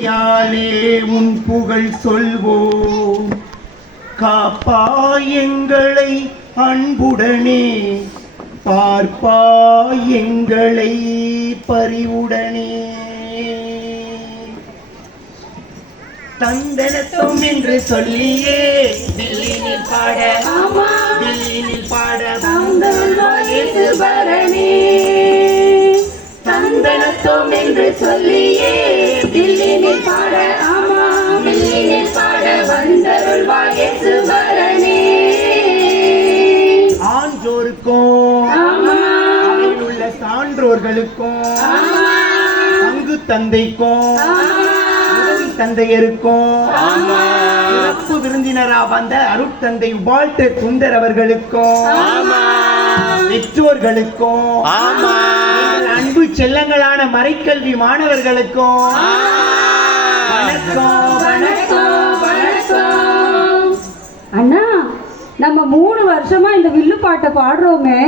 யாலே உன் புகழ் சொல்வோம். காப்பாய் எங்களை அன்புடனே பார்ப்பாய் எங்களை பரிவுடனே. தந்தனத்தோம் என்று சொல்லியே தில்லினில் பாட தில்லினில் பாட தந்தனத்தோம் என்று சொல்லியே தந்தைக்கும் உதவி தந்தையருக்கும் சிறப்பு விருந்தினரா வந்த அருட்தந்தை வால்டர் சுந்தர் அவர்களுக்கும் பெற்றோர்களுக்கும் அன்பு செல்லங்களான மறைக்கல்வி மாணவர்களுக்கும் வணக்கம் வணக்கம் வணக்கம். அண்ணா நம்ம மூணு வருஷமா இந்த வில்லு பாட்டை பாடுறோமே.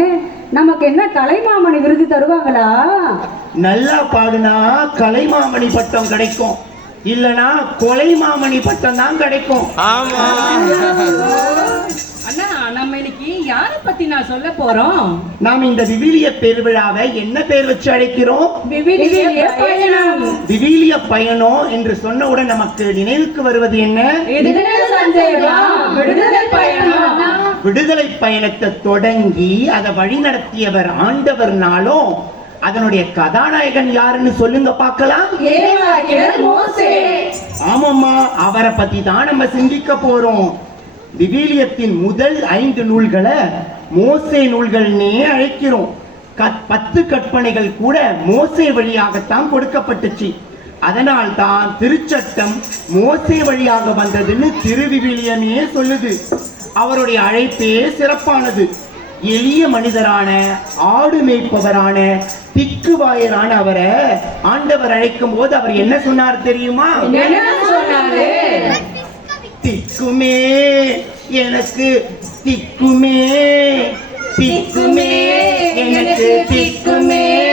நமக்கு என்ன கலைமாமணி விருது தருவாங்களா? நல்லா பாடுனா கலைமாமணி பட்டம் கிடைக்கும். இல்லனா கொலைமாமணி பட்டம் தான் கிடைக்கும். அண்ணா நம்ம இன்னைக்கு யாரை பத்தி நான் சொல்ல போறோம்? நாம் இந்த விவிலிய பெருவிழாவை என்ன பேர் வச்சு அழைக்கிறோம்? விவிலிய பயணம். விவிலிய பயணம் என்று சொன்னவுடன் நமக்கு நினைவுக்கு வருவது என்ன? விடுதலை விடுதலை பயணம். விடுதலை பயணத்தை தொடங்கி அதை வழி நடத்தியவர் ஆண்டவர்னாலும் அதனுடைய கதாநாயகன் யாருன்னு சொல்லுங்க பார்க்கலாம். ஆமாம்மா அவரை பத்தி தான் நம்ம சிந்திக்க போறோம். விவிலியத்தின் முதல் ஐந்து நூல்களை மோசே நூல்கள்னே அழைக்கிறோம். கத்- பத்து கற்பனைகள் கூட மோசே வழியாகத்தான் கொடுக்கப்பட்டுச்சு. அதனால் தான் திருச்சட்டம் மோசே வழியாக வந்ததுன்னு திருவிவிலியமே சொல்லுது. அவருடைய அழைப்பே சிறப்பானது. எளிய மனிதரான ஆடு மேய்ப்பவரான திக்குவாயரான அவரை ஆண்டவர் அழைக்கும் போது அவர் என்ன சொன்னார் தெரியுமா? திக்குமே எனக்கு திக்குமே திக்குமே எனக்கு திக்குமே.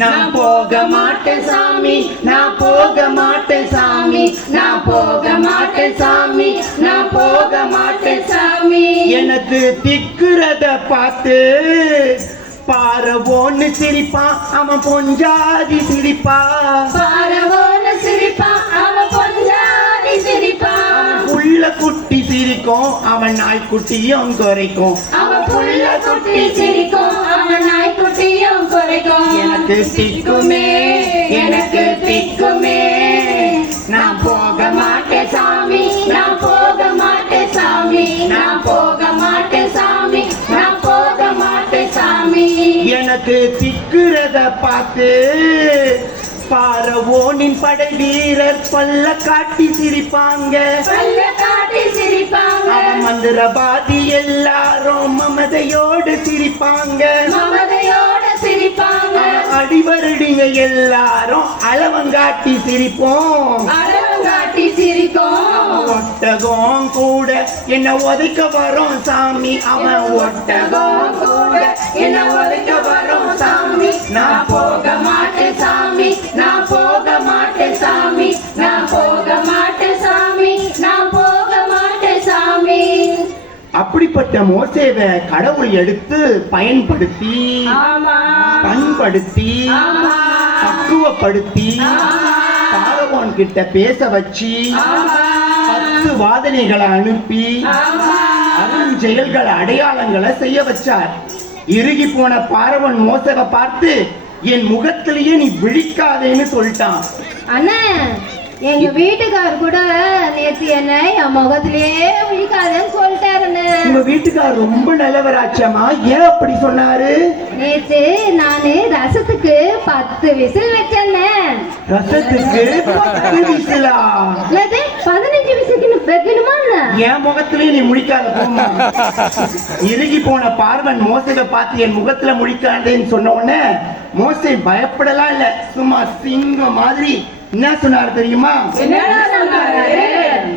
நான் போக மாட்டேன் சாமி. நான் போக மாட்டேன் சாமி. நான் போக மாட்டேன் சாமி. நான் போக மாட்டேன் சாமி. எனக்கு திக்குறத பார்த்து பாரவோன்னு சிரிப்பான் அவன் பொஞ்சாதி சிரிப்பான் பாரவோன சிரிப்பான் அவன் பொஞ்சாதி சிரிப்பான் புள்ள குட்டி சிரிக்கும் அவன் நாய்க்குட்டியும் குறைக்கும். அவன் புள்ள குட்டி சிரிக்கும். எனக்கு திக்குமே எனக்கு திக்குமே. நான் போக மாட்டேன் சாமி நான் போக மாட்டேன் சாமி. நான் போக மாட்டேன் சாமி நான் போக மாட்டேன் சாமி. எனக்கு திக்குறத பார்த்து பாரவோனின் படை வீரர் பல்ல காட்டி சிரிப்பாங்க. பல்ல காட்டி சிரிப்பாங்க. அவன் மந்திரபாதி எல்லாரும் மமதையோடு சிரிப்பாங்க. மமதையோட சிரிப்பாங்க அடிவருடிங்க எல்லாரும். அளவங்காட்டி சிரிப்போம். அளவங்காட்டி சிரிக்கும். ஒட்டகம் கூட என்ன உதைக்க வரும் சாமி. அவன் ஒட்டகம் கூட என்ன உதைக்க வரும் சாமி. நான் போக மாட்டேன். அப்படிப்பட்ட மோசேவை கடவுள் எடுத்து பயன்படுத்தி பண்படுத்தி பக்குவப்படுத்தி பாரவோன் கிட்ட பேச வச்சு பத்து வாதனைகளை அனுப்பி அருஞ்செயல்கள் அடையாளங்களை செய்ய வச்சார். இறுகி போன பாரவன் மோசவை பார்த்து என் முகத்திலேயே நீ விழிக்காதேன்னு சொல்லிட்டான். அண்ணா எங்க வீட்டுக்கார் கூட நேத்து என்ன என் முகத்திலேயே விழிக்காதேன்னு சொல்லிட்டாருண்ணே உங்க வீட்டுக்கார் ரொம்ப நல்லவராச்சம்மா ஏன் அப்படி சொன்னாரு? நேத்து நானு ரசத்துக்கு பத்து விசில் வச்சேன்னே ரசத்துக்கு பத்து விசிலா? என்னது? பதினஞ்சு விசிலுக்கு வைக்கணுமா? என் முகத்திலே நீ முழிக்காத போம்மா. இறுகி போன பார்வன் மோசையை பார்த்து என் முகத்துல முழிக்காதேன்னு சொன்ன உடனே மோசை பயப்படலாம் இல்ல. சும்மா சிங்கம் மாதிரி என்ன சொன்னார் தெரியுமா?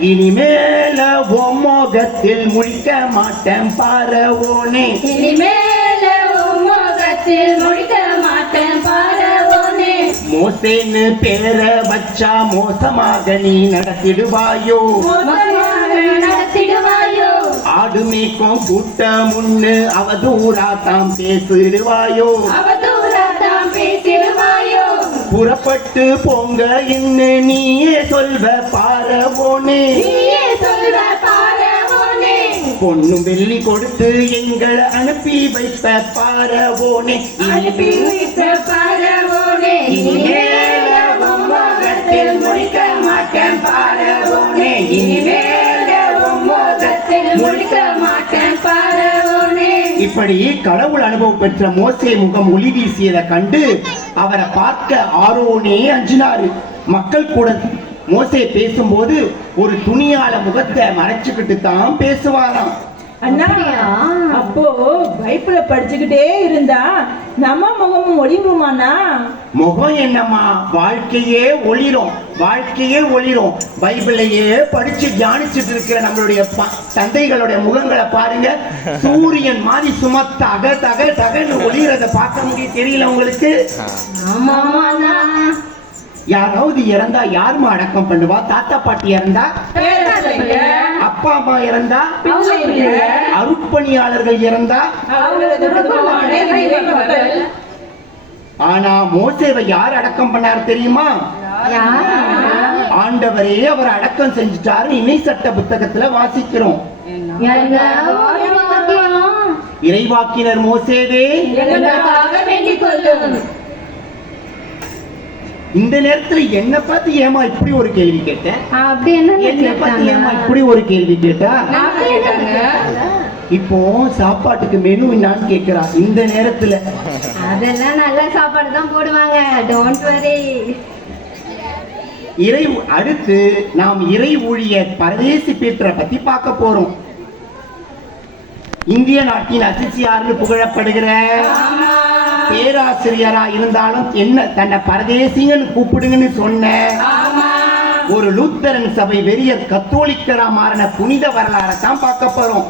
இனிமேல உன் முகத்தில் முழிக்க மாட்டேன் பாரவோனே. இனிமேல உன் முகத்தில் முடிக்க மாட்டேன் பாரவோனே. மோசேன்னு பேர வச்சா மோசமாக நீ நடத்திடுவாயோ? நடத்திடுவாயோ? ஆடு மேய்க்கும் கூட்டம் முன்னு அவதூறா தாம் பேசிடுவாயோ? பேசிடுவாயோ புறப்பட்டு போங்க இன்னு நீயே சொல்வ பாரவோனே. பொண்ணும் வெள்ளி கொடுத்து எங்களை அனுப்பி வைப்ப பாரவோனே. அனுப்பி வைத்த பாரவோனே. இனிமேல முடிக்க மாட்டேன் பாரவோனே. இனிமேல முடிக்க மாட்டேன் பாரவோனே. இப்படி கடவுள் அனுபவம் பெற்ற மோசே முகம் ஒளி வீசியதை கண்டு அவரை பார்க்க ஆரோனே அஞ்சினாரு. மக்கள் கூட மோசே பேசும்போது ஒரு துணியால முகத்தை மறைச்சுக்கிட்டு தான் பேசுவாராம். அண்ணா அப்போ பைபிள படிச்சுக்கிட்டே இருந்தா நம்ம முகமும் ஒளிவுமாண்ணா முகம் என்னம்மா? வாழ்க்கையே ஒளிரும். வாழ்க்கையே ஒளிரும். பைபிளையே படிச்சு தியானிச்சுட்டு இருக்கிற நம்மளுடைய ப- தந்தைகளுடைய முகங்களை பாருங்க. சூரியன் மாதிரி சும்மா தக தக தகன்னு ஒளிரத பார்க்க முடியும் தெரியல உங்களுக்கு? யாராவது இறந்தா யாரும்மா அடக்கம் பண்ணுவா? தாத்தா பாட்டி இறந்தா? அப்பா அம்மா இறந்தா அருட்பணியாளர்கள் இறந்தா. ஆனா மோசேவை யார் அடக்கம் பண்ணார் தெரியுமா? ஆண்டவரே அவர் அடக்கம் செஞ்சுட்டாரு இணை சட்ட புத்தகத்துல வாசிக்கிறோம். இறைவாக்கினர் மோசேவே இந்த நேரத்துல என்ன பார்த்து ஏமா இப்படி ஒரு கேள்வி கேட்டேன்? அப்படி என்ன என்ன பார்த்து ஏமா இப்படி ஒரு கேள்வி கேட்டா? இப்போ சாப்பாட்டுக்கு மெனு என்னான்னு கேக்குறா. இந்த நேரத்துல. அதெல்லாம் நல்ல சாப்பாடு தான் போடுவாங்க. டோன்ட் வரி இறை அடுத்து நாம் இறை ஊழியர் பரதேசி பீட்டரை பத்தி பார்க்க போறோம். இந்திய நாட்டின் அசிசியார்னு புகழப்படுகிற பேராசிரியரா இருந்தாலும் என்ன தன்னை பரதேசிங்கன்னு கூப்பிடுங்கன்னு சொன்ன. ஒரு லூத்தரன் சபை வெறியர் கத்தோலிக்கரா மாறின புனித வரலாறை தான் பார்க்க போறோம்.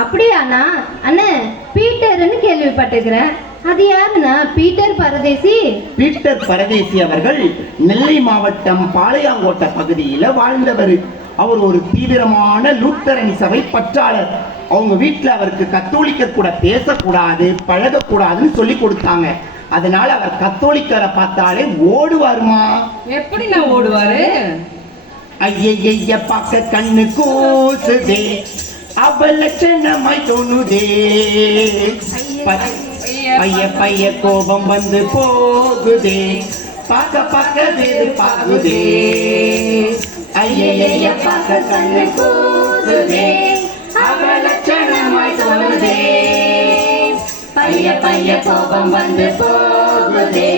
அப்படியாண்ணா அண்ணே பீட்டர்னு கேள்விப்பட்டிருக்கிறேன். அது யாருண்ணா பீட்டர் பரதேசி? பீட்டர் பரதேசி அவர்கள் நெல்லை மாவட்டம் பாளையாங்கோட்டை பகுதியில வாழ்ந்தவர். அவர் ஒரு தீவிரமான லூத்தரன் சபை பற்றாளர். அவங்க வீட்டுல அவருக்கு கத்தோலிக்கர் கூட பேசக்கூடாது பழகக்கூடாதுன்னு சொல்லி கொடுத்தாங்க. அதனால அவர் கத்தோலிக்கரை பார்த்தாலே ஓடுவாருமா? எப்படி நான் ஓடுவாரு? ஐயைய பார்க்க கண்ணு கூசுதே அவ லட்சணமாய் தோணுதே பைய பைய கோபம் வந்து போகுதே பார்க்க பார்க்க வேறு பாகுதே. ஐயைய பார்க்க கண்ணு கூசுதே. தோணுதே பைய பைய கோபம் வந்து போகுதே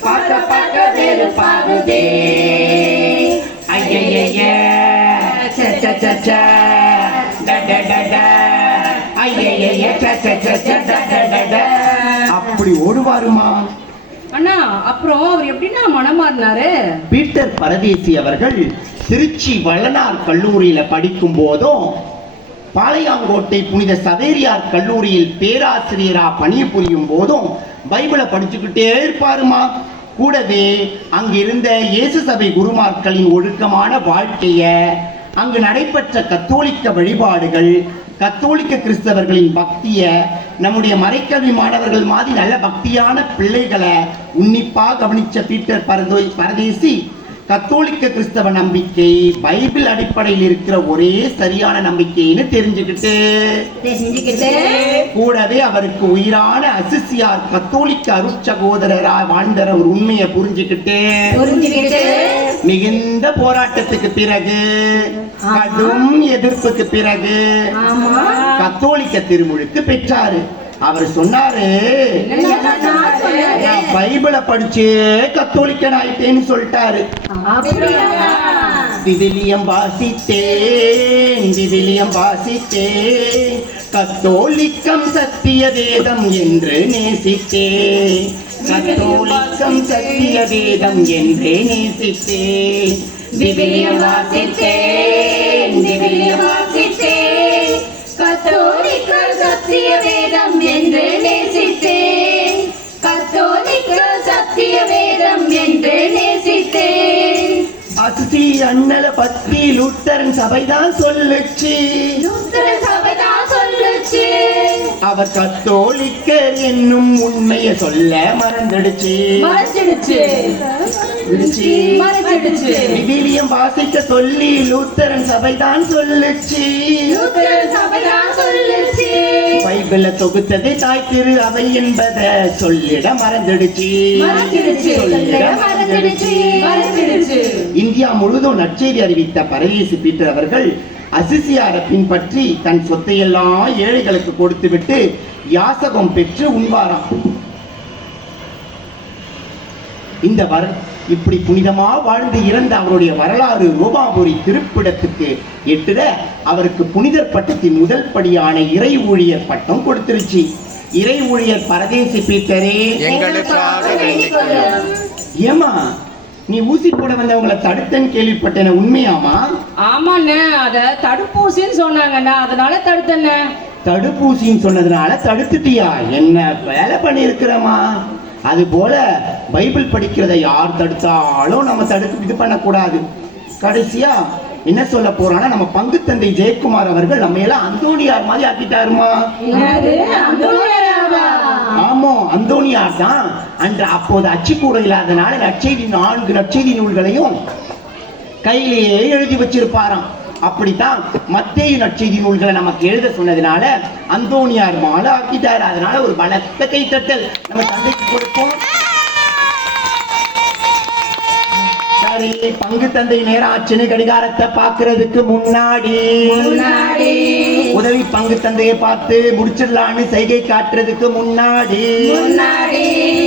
பார்க்க பார்க்க வேறு பாகுதே ஐயைய அப்படி ஓடுவாருமா? அண்ணா அப்புறம் அவர் எப்படின்னா மனமாறினாரு பீட்டர் பரதேசி அவர்கள் திருச்சி வள்ளனார் கல்லூரியில படிக்கும் போதும் பாளையாங்கோட்டை புனித சவேரியார் கல்லூரியில் பேராசிரியரா பணிபுரியும் போதும் பைபிளை படிச்சுக்கிட்டே இருப்பாருமா? கூடவே அங்கிருந்த இயேசு சபை குருமார்களின் ஒழுக்கமான வாழ்க்கைய அங்கு நடைபெற்ற கத்தோலிக்க வழிபாடுகள் கத்தோலிக்க கிறிஸ்தவர்களின் பக்திய நம்முடைய மறைக்கல்வி மாணவர்கள் மாதிரி நல்ல பக்தியான பிள்ளைகளை உன்னிப்பாக கவனிச்ச பீட்டர் பரதோ பரதேசி கத்தோலிக்க கிறிஸ்தவ நம்பிக்கை பைபிள் அடிப்படையில் இருக்கிற ஒரே சரியான நம்பிக்கைன்னு தெரிஞ்சுக்கிட்டு. கூடவே அவருக்கு உயிரான அசிசியார் கத்தோலிக்க அருட்சகோதரரா வாழ்ந்த ஒரு உண்மையை புரிஞ்சுக்கிட்டு. மிகுந்த போராட்டத்துக்கு பிறகு கடும் எதிர்ப்புக்கு பிறகு கத்தோலிக்க திருமுழுக்கு பெற்றாரு. அவர் சொன்னாரு பைபிளை படிச்சே கத்தோலிக்கன் ஆயிட்டேன்னு சொல்லிட்டாரு விவிலியம் வாசித்தேன் விவிலியம் வாசித்தேன். கத்தோலிக்கம் சத்திய வேதம் என்று நேசித்தேன். கத்தோலிக்கம் சத்திய வேதம் என்றே நேசித்தேன். விவிலியம் வாசித்தேன் விவிலியம் வாசித்தேன். சத்திய வேதம் என்று நேசித்தேன். கத்தோலிக்க சத்திய வேதம் அசிசி அண்ணல பத்தி லூத்தரன் சபைதான் சொல்லுச்சு. லுத்திர சபைதான் சொல்லுச்சு. அவர் கத்தோலிக்கர் என்னும் உண்மையை சொல்ல மறந்துடுச்சு. மறைச்சிடுச்சு. மறைச்சிடுச்சு விவிலியம் வாசிக்க சொல்லி லூத்தரன் சபைதான் சொல்லுச்சு. லுத்திர சபைதான் சொல்லுச்சு பைபிள தொகுத்தது தாய் திரு அவை என்பதை சொல்லிட மறந்துடுச்சு. இந்தியா முழுவதும் நற்செய்தி அறிவித்த பரதேசி பீட்டர் அவர்கள் அசிசியாரை பின்பற்றி தன் சொத்தையெல்லாம் ஏழைகளுக்கு கொடுத்துவிட்டு யாசகம் பெற்று உண்பாராம் இந்த வர இப்படி புனிதமா வாழ்ந்து இறந்த அவருடைய வரலாறு ரோமாபுரி திருப்பிடத்துக்கு எட்டுத அவருக்கு புனிதர் பட்டத்தின் முதல் படியான இறை ஊழியர் பட்டம் கொடுத்துருச்சு. இறை ஊழியர் பரதேசி பீட்டரே ஏமா நீ ஊசி போட வந்தவங்களை தடுத்தேன்னு கேள்விப்பட்டேன உண்மையாமா ஆமாண்ணே அத தடுப்பூசின்னு சொன்னாங்கண்ணா அதனால தடுத்தண்ணே. தடுப்பூசின்னு சொன்னதுனால தடுத்துட்டியா? என்ன வேலை பண்ணியிருக்கிறமா அது போல பைபிள் படிக்கிறதை யார் தடுத்தாலும் நம்ம தடுத்து இது பண்ணக்கூடாது. கடைசியா என்ன சொல்ல போறான்னா நம்ம பங்கு தந்தை ஜெயக்குமார் அவர்கள் நம்ம எல்லாம் அந்தோணியார் மாதிரி ஆக்கிட்டாருமா? ஆமா அந்தோணியார் தான். அன்று அப்போது அச்சுக்கூட இல்லாதனால நற்செய்தி நான்கு நற்செய்தி நூல்களையும் கையிலேயே எழுதி வச்சிருப்பாராம். அப்படித்தான் மத்தேயு நற்செய்தி நூல்களை நமக்கு எழுத சொன்னதுனால அந்தோணியார் மாலை ஆக்கிட்டாரு. அதனால ஒரு பலத்த கைத்தட்டல். நம்ம தந்தைக்கு கொடுப்போம் சரி பங்கு தந்தை நேரம் ஆச்சுன்னு கடிகாரத்தை பாக்குறதுக்கு முன்னாடி. முன்னாடி. உதவி பங்கு தந்தையை பார்த்து முடிச்சிடலான்னு செய்கை காட்டுறதுக்கு முன்னாடி. முன்னாடி.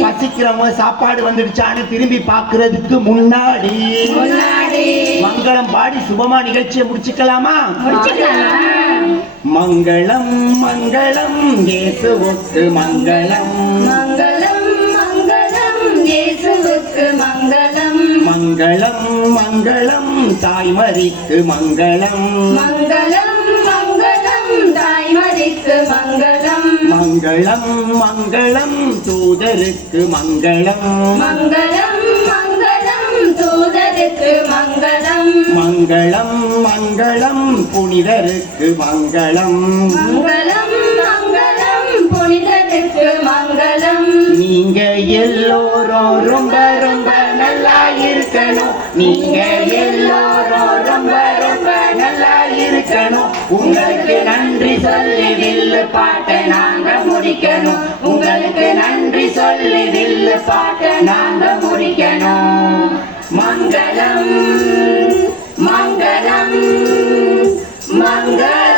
பசிக்கிறவங்க சாப்பாடு வந்துடுச்சான்னு திரும்பி பார்க்கிறதுக்கு முன்னாடி. முன்னாடி. மங்களம் பாடி சுபமா நிகழ்ச்சியை முடிச்சுக்கலாமா. மங்களம் மங்களம் இயேசுவுக்கு மங்களம். மங்களம். மங்களம் மங்களம் தாய்மரிக்கு மங்களம். மங்களம் மங்களம் தாய்மதிக்கு மங்களம். மங்களம் மங்களம் தூதருக்கு மங்களம். மங்களம் மங்களம் தூதருக்கு மங்களம். மங்களம் மங்களம் புனிதருக்கு மங்களம். மங்களம் மங்களம் புனிதருக்கு மங்களம். நீங்க எல்லோரும் ரொம்ப இருக்கணும் நீங்க எல்லாரும் ரொம்ப ரொம்ப நல்லா இருக்கணும் உங்களுக்கு நன்றி சொல்லி வில்லு பாட்டை நாங்க முடிக்கணும். உங்களுக்கு நன்றி சொல்லி வில்லு பாட்டை நாங்க முடிக்கணும். மங்களம் மங்களம் மங்களம்.